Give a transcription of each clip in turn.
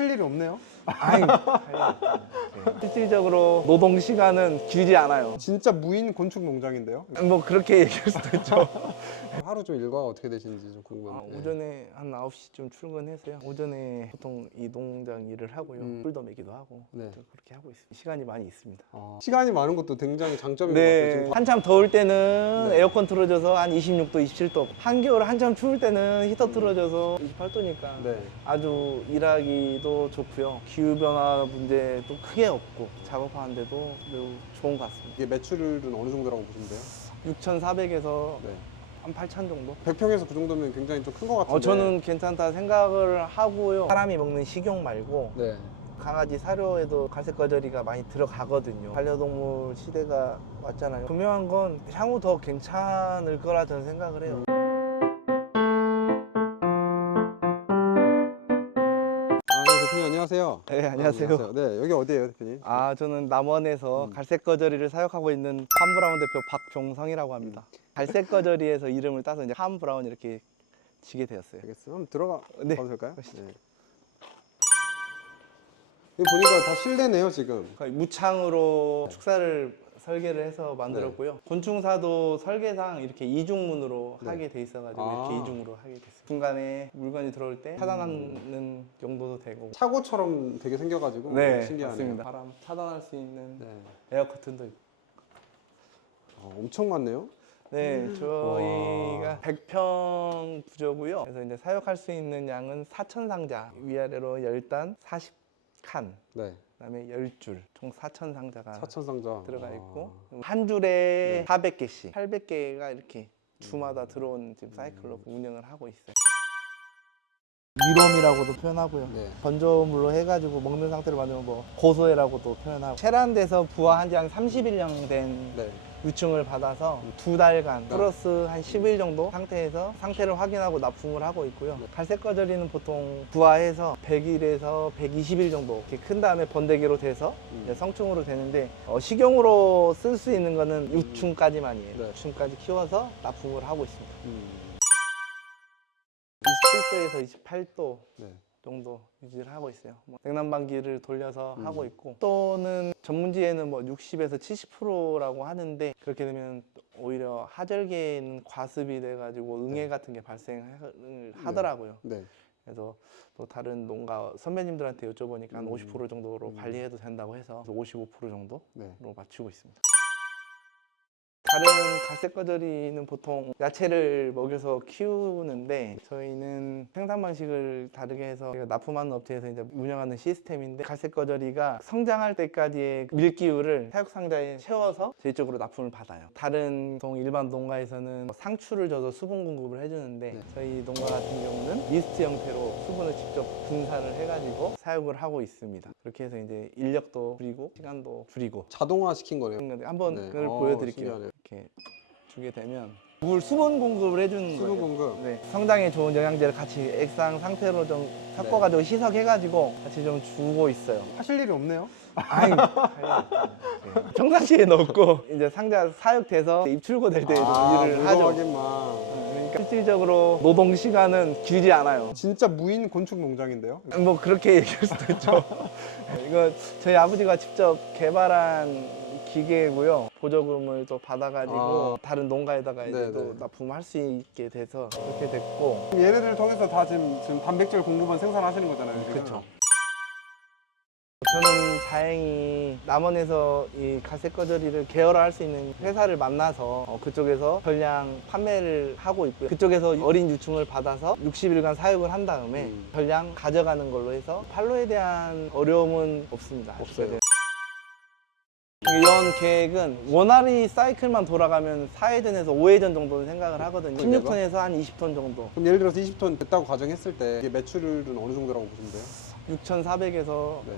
하실 일이 없네요. 아니, 실질적으로 노동 시간은 길지 않아요. 진짜 무인 건축 농장인데요. 뭐 그렇게 얘기할 수도 있죠. 하루 좀 일과가 어떻게 되시는지 좀 궁금한데. 오전에 한 9시쯤 출근해서요. 오전에 보통 이 농장 일을 하고요. 풀도 매기도 하고 네. 또 그렇게 하고 있습니다. 시간이 많이 있습니다. 시간이 많은 것도 굉장히 장점인 것 같아요. 네, 지금 한참 더울 때는 네. 에어컨 틀어줘서 한 26도, 27도. 한겨울 한참 추울 때는 히터 틀어줘서 28도니까 네. 아주 일하기도 좋고요. 기후변화 문제도 크게 없고 작업하는데도 매우 좋은 것 같습니다. 이게 매출은 어느 정도라고 보시면 돼요? 6,400에서 네. 한 8,000 정도? 100평에서 그 정도면 굉장히 좀 큰 것 같은데. 저는 괜찮다 생각을 하고요. 사람이 먹는 식용 말고 네. 강아지 사료에도 갈색거저리가 많이 들어가거든요. 반려동물 시대가 왔잖아요. 분명한 건 향후 더 괜찮을 거라 저는 생각을 해요. 네, 대표님 안녕하세요. 네, 안녕하세요. 네, 여기 어디예요, 대표님? 저는 남원에서 갈색거저리를 사육하고 있는 함브라운 대표 박종성이라고 합니다. 갈색거저리에서 이름을 따서 이제 함브라운 이렇게 지게 되었어요. 알겠어요. 한번 들어가 네. 봐도 될까요? 보시죠. 네. 여기 보니까 다 실내네요, 지금. 거의 무창으로 축사를 설계를 해서 만들었고요. 곤충사도 설계상 이렇게 이중문으로 네. 하게 돼 있어가지고 이렇게 이중으로 하게 됐어요. 중간에 물건이 들어올 때 차단하는 용도도 되고. 차고처럼 되게 생겨가지고 네, 신기하네요. 맞습니다. 바람 차단할 수 있는 네. 에어 커튼도 있고. 엄청 많네요. 네, 저희가 100평 구조고요. 그래서 이제 사육할 수 있는 양은 4,000상자, 위아래로 10단 40칸, 네. 그다음에 10줄, 총 4,000상자가 4,000상자 들어가 있고 한 줄에 네. 400개씩, 800개가 이렇게 주마다 들어온 지금 사이클로 운영을 하고 있어요. 미롬이라고도 표현하고요. 네. 건조물로 해가지고 먹는 상태로 만들면 뭐 고소해라고도 표현하고, 체란돼서 부화한 지 한 30일 된 네. 유충을 받아서 2달간 플러스 한 10일 정도 상태에서 상태를 확인하고 납품을 하고 있고요. 갈색거저리는 보통 부화해서 100일에서 120일 정도 이렇게 큰 다음에 번데기로 돼서 이제 성충으로 되는데, 식용으로 쓸 수 있는 거는 유충까지만이에요. 네. 유충까지 키워서 납품을 하고 있습니다. 27도에서 28도 네. 정도 유지를 하고 있어요. 냉난방기를 돌려서 하고 있고, 또는 전문지에는 뭐 60에서 70%라고 하는데, 그렇게 되면 오히려 하절기에는 과습이 돼가지고 응애 같은 게 발생을 하더라고요. 네. 그래서 또 다른 농가 선배님들한테 여쭤보니까 한 50% 정도로 관리해도 된다고 해서 55% 정도로 네. 맞추고 있습니다. 다른 갈색거저리는 보통 야채를 먹여서 키우는데, 저희는 생산 방식을 다르게 해서 납품하는 업체에서 이제 운영하는 시스템인데, 갈색거저리가 성장할 때까지의 밀기율을 사육상자에 채워서 저희 쪽으로 납품을 받아요. 다른 일반 농가에서는 상추를 줘서 수분 공급을 해주는데, 저희 농가 같은 경우는 미스트 형태로 수분을 직접 분사를 해가지고 사육을 하고 있습니다. 그렇게 해서 이제 인력도 줄이고 시간도 줄이고. 자동화 시킨 거네요. 한번 네. 그걸 보여드릴게요. 신기하네요. 이렇게 주게 되면 물 수분 공급을 해주는 수분 거예요. 공급. 네. 성장에 좋은 영양제를 같이 액상 상태로 좀 섞어가지고 희석해가지고 같이 좀 주고 있어요. 하실 일이 없네요. 아니, 평상시에는 없고 이제 상자 사육돼서 입출고 될 때 일을 하죠. 물건하기만. 그러니까 실질적으로 노동 시간은 길지 않아요. 진짜 무인 건축 농장인데요. 뭐 그렇게 얘기할 수도 있죠. 이거 저희 아버지가 직접 개발한 기계고요. 보조금을 또 받아가지고 다른 농가에다가 이제 네네. 또 납품할 수 있게 돼서 그렇게 됐고. 얘네들을 통해서 다 지금 단백질 공급은 생산하시는 거잖아요. 지금. 그렇죠. 저는 다행히 남원에서 이 갈색거저리를 계열화할 수 있는 회사를 만나서 그쪽에서 전량 판매를 하고 있고요. 그쪽에서 어린 유충을 받아서 60일간 사육을 한 다음에 전량 가져가는 걸로 해서 판로에 대한 어려움은 없습니다. 없어요. 이런 계획은 원활히 사이클만 돌아가면 4회전에서 5회전 정도는 생각을 하거든요. 16톤에서 한 20톤 정도. 그럼 예를 들어서 20톤 됐다고 가정했을 때 이게 매출은 어느 정도라고 보시면 돼요? 6,400에서 네.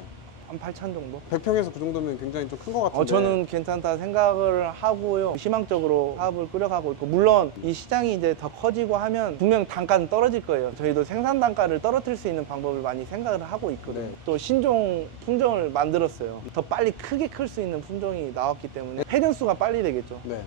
한 8,000 정도? 100평에서 그 정도면 굉장히 좀 큰 것 같은데. 저는 괜찮다 생각을 하고요. 희망적으로 사업을 꾸려가고 있고, 물론 이 시장이 이제 더 커지고 하면 분명 단가는 떨어질 거예요. 저희도 생산 단가를 떨어뜨릴 수 있는 방법을 많이 생각을 하고 있거든요. 네. 또 신종 품종을 만들었어요. 더 빨리 크게 클 수 있는 품종이 나왔기 때문에 회전수가 빨리 되겠죠. 네.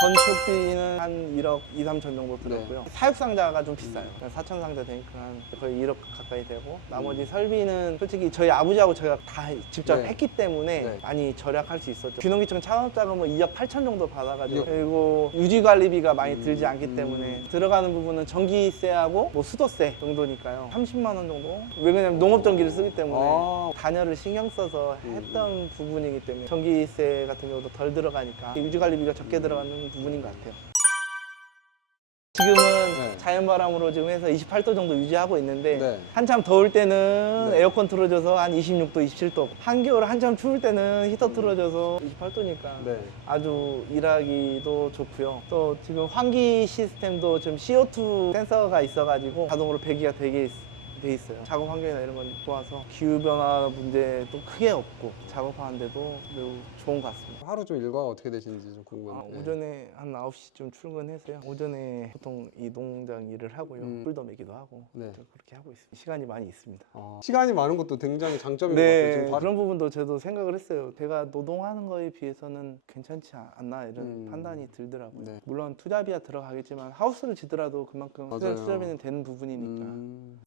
건축비는 한 1억 2, 3천 정도 들었고요. 사육상자가 좀 비싸요. 4천 상자 되니까 한 거의 1억 가까이 되고 나머지 설비는 솔직히 저희 아버지하고 저희가 다 직접 네. 했기 때문에 네. 많이 절약할 수 있었죠. 귀농기청 창업자금은 2억 8천 정도 받아가지고 그리고 유지관리비가 많이 들지 않기 때문에 들어가는 부분은 전기세하고 뭐 수도세 정도니까요. 30만 원 정도? 왜 그러냐면 농업전기를 쓰기 때문에 단열을 신경 써서 했던 부분이기 때문에 전기세 같은 경우도 덜 들어가니까 유지관리비가 적게 들어가는 부분인 것 같아요. 지금은 네. 자연바람으로 지금 해서 28도 정도 유지하고 있는데 네. 한참 더울 때는 네. 에어컨 틀어줘서 한 26도, 27도 한겨울 한참 추울 때는 히터 틀어줘서 28도니까 네. 아주 일하기도 좋고요. 또 지금 환기 시스템도 지금 CO2 센서가 있어가지고 자동으로 배기가 돼 있어요. 작업 환경이나 이런 건 좋아서 기후변화 문제도 크게 없고 작업하는데도 매우 좋은 것 같습니다. 하루 좀 일과가 어떻게 되시는지 좀 궁금해요. 오전에 한 9시쯤 출근해서요. 오전에 보통 이 농장 일을 하고요. 풀도 매기도 하고 네. 그렇게 하고 있습니다. 시간이 많이 있습니다. 시간이 많은 것도 굉장히 장점인 것 같아요. 네, 지금 다- 그런 부분도 저도 생각을 했어요. 제가 노동하는 거에 비해서는 괜찮지 않나 이런 판단이 들더라고요. 네. 물론 투자비가 들어가겠지만 하우스를 지더라도 그만큼 맞아요. 투자비는 되는 부분이니까.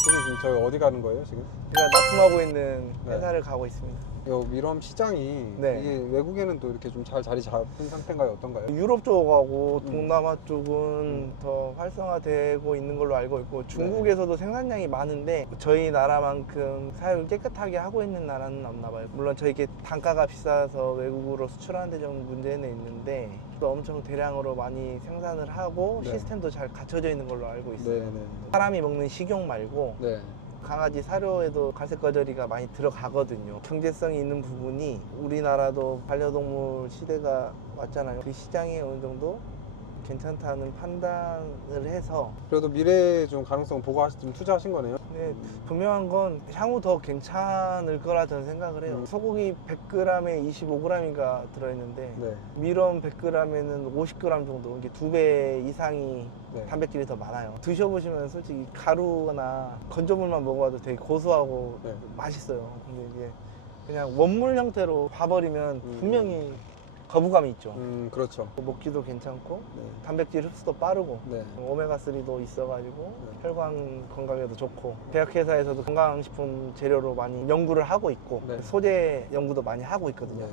지금 저희 어디 가는 거예요 지금? 제가 납품하고 있는 네. 회사를 가고 있습니다. 요 밀웜 시장이 네. 이게 외국에는 또 이렇게 좀 잘 자리 잡은 상태인가요? 어떤가요? 유럽 쪽하고 동남아 쪽은 더 활성화되고 있는 걸로 알고 있고 중국에서도 생산량이 많은데 저희 나라만큼 사육을 깨끗하게 하고 있는 나라는 없나 봐요. 물론 저희게 단가가 비싸서 외국으로 수출하는 데 좀 문제는 있는데 또 엄청 대량으로 많이 생산을 하고 네. 시스템도 잘 갖춰져 있는 걸로 알고 있어요. 네네. 사람이 먹는 식용 말고 네. 강아지 사료에도 갈색거저리가 많이 들어가거든요. 경제성이 있는 부분이 우리나라도 반려동물 시대가 왔잖아요. 그 시장이 어느 정도 괜찮다는 판단을 해서 그래도 미래에 좀 가능성 보고 좀 투자하신 거네요. 근데 분명한 건 향후 더 괜찮을 거라 저는 생각을 해요. 소고기 100g에 25g인가 들어있는데 네. 밀원 100g에는 50g 정도, 이게 2배 이상이 네. 단백질이 더 많아요. 드셔보시면 솔직히 가루나 건조물만 먹어봐도 되게 고소하고 네. 맛있어요. 근데 이게 그냥 원물 형태로 봐버리면 분명히 거부감이 있죠. 그렇죠. 먹기도 괜찮고 네. 단백질 흡수도 빠르고 네. 오메가3도 있어가지고 혈관 건강에도 좋고 제약회사에서도 건강식품 재료로 많이 연구를 하고 있고 네. 소재 연구도 많이 하고 있거든요. 네.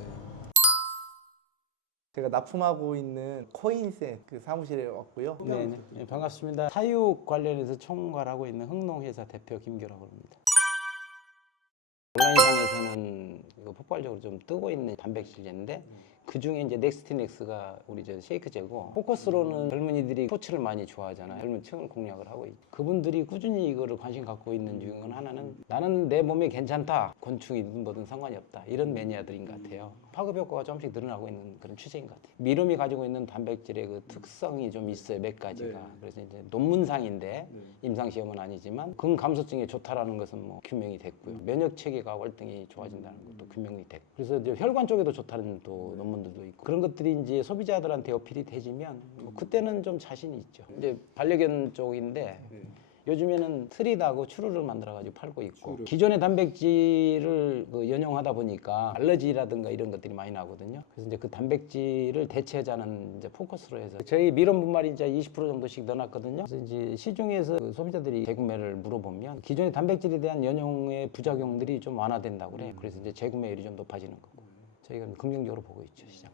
제가 납품하고 있는 코인셋 그 사무실에 왔고요. 네, 반갑습니다. 사육 관련해서 총괄하고 있는 흥농회사 대표 김규라고 합니다. 온라인상에서는 이거 폭발적으로 좀 뜨고 있는 단백질제인데 그 중에 이제 넥스티넥스가 우리 저 쉐이크제고 포커스로는 젊은이들이 스포츠를 많이 좋아하잖아요. 젊은 층을 공략을 하고 있죠. 그분들이 꾸준히 이거를 관심 갖고 있는 중에 하나는 나는 내 몸에 괜찮다. 곤충이든 뭐든 상관이 없다. 이런 매니아들인 것 같아요. 파급 효과가 조금씩 늘어나고 있는 그런 추세인 것 같아요. 미름이 가지고 있는 단백질의 그 특성이 좀 있어요. 몇 가지가. 그래서 이제 논문상인데 임상 시험은 아니지만 근감소증에 좋다라는 것은 뭐 규명이 됐고요. 면역 체계가 월등히 좋아진다는 것도 규명이 됐고. 그래서 이제 혈관 쪽에도 좋다는 또 논문들도 있고 그런 것들이 이제 소비자들한테 어필이 되지면 뭐 그때는 좀 자신이 있죠. 이제 반려견 쪽인데 요즘에는 트리다고 추루를 만들어가지고 팔고 있고 기존의 단백질을 그 연용하다 보니까 알러지라든가 이런 것들이 많이 나거든요. 그래서 이제 그 단백질을 대체하자는 이제 포커스로 해서 저희 밀원 분말이 이제 20% 정도씩 넣어놨거든요. 그래서 이제 시중에서 그 소비자들이 재구매를 물어보면 기존의 단백질에 대한 연용의 부작용들이 좀 완화된다고 그래요. 그래서 이제 재구매율이 좀 높아지는 거고 저희가 긍정적으로 보고 있죠, 시장을.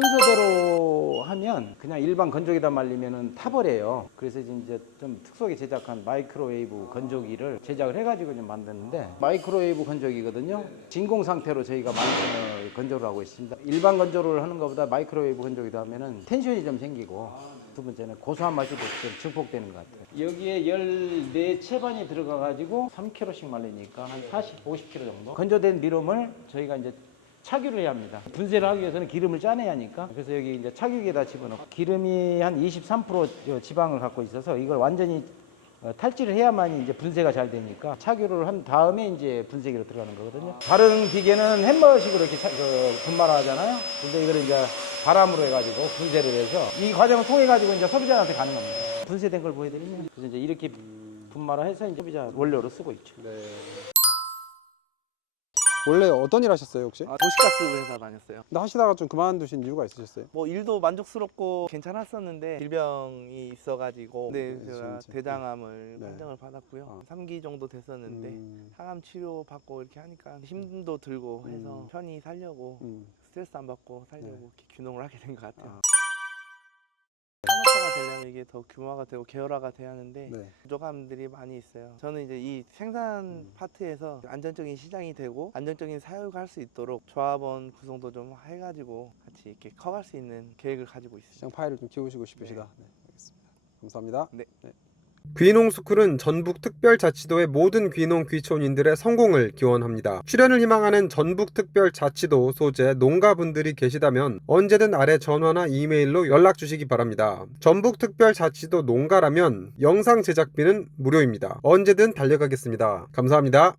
순서대로 하면 그냥 일반 건조기다 말리면은 타버려요. 그래서 이제 좀 특수하게 제작한 마이크로웨이브 건조기를 제작을 해가지고 좀 만드는데 마이크로웨이브 건조기거든요. 진공 상태로 저희가 건조를 하고 있습니다. 일반 건조를 하는 것보다 마이크로웨이브 건조기다 하면은 텐션이 좀 생기고 두 번째는 고소한 맛이 좀 증폭되는 것 같아요. 여기에 14채반이 들어가가지고 3kg씩 말리니까 한 40, 50kg 정도. 건조된 미름을 저희가 이제 착유를 해야 합니다. 분쇄를 하기 위해서는 기름을 짜내야 하니까. 그래서 여기 이제 착유기에다 집어넣고 기름이 한 23% 지방을 갖고 있어서 이걸 완전히 탈취를 해야만 이제 분쇄가 잘 되니까 착유를 한 다음에 이제 분쇄기로 들어가는 거거든요. 다른 기계는 햄버식으로 이렇게 분말하잖아요. 근데 이거를 이제 바람으로 해가지고 분쇄를 해서 이 과정을 통해 가지고 이제 소비자한테 가는 겁니다. 분쇄된 걸 보여드리면 그래서 이제 이렇게 분말을 해서 이제 소비자 원료로 쓰고 있죠. 네. 원래 어떤 일 하셨어요 혹시? 도시가스 회사 다녔어요. 근데 하시다가 좀 그만두신 이유가 있으셨어요? 뭐 일도 만족스럽고 괜찮았었는데 질병이 있어가지고 근데 네, 제가 진짜. 대장암을 네. 판정을 받았고요. 아. 3기 정도 됐었는데 음, 항암 치료 받고 이렇게 하니까 힘도 들고 해서 편히 살려고 스트레스 안 받고 살려고 네. 이렇게 균형을 하게 된 것 같아요. 아. 산업화가 되려면 이게 더 규모화가 되고 계열화가 돼야 하는데 네. 부족함들이 많이 있어요. 저는 이제 이 생산 파트에서 안정적인 시장이 되고 안정적인 사육을 할 수 있도록 조합원 구성도 좀 해가지고 같이 이렇게 커갈 수 있는 계획을 가지고 있습니다. 시장 파일을 좀 키우시고 싶으시다. 네, 알겠습니다. 감사합니다. 네. 귀농스쿨은 전북특별자치도의 모든 귀농 귀촌인들의 성공을 기원합니다. 출연을 희망하는 전북특별자치도 소재 농가분들이 계시다면 언제든 아래 전화나 이메일로 연락 주시기 바랍니다. 전북특별자치도 농가라면 영상 제작비는 무료입니다. 언제든 달려가겠습니다. 감사합니다.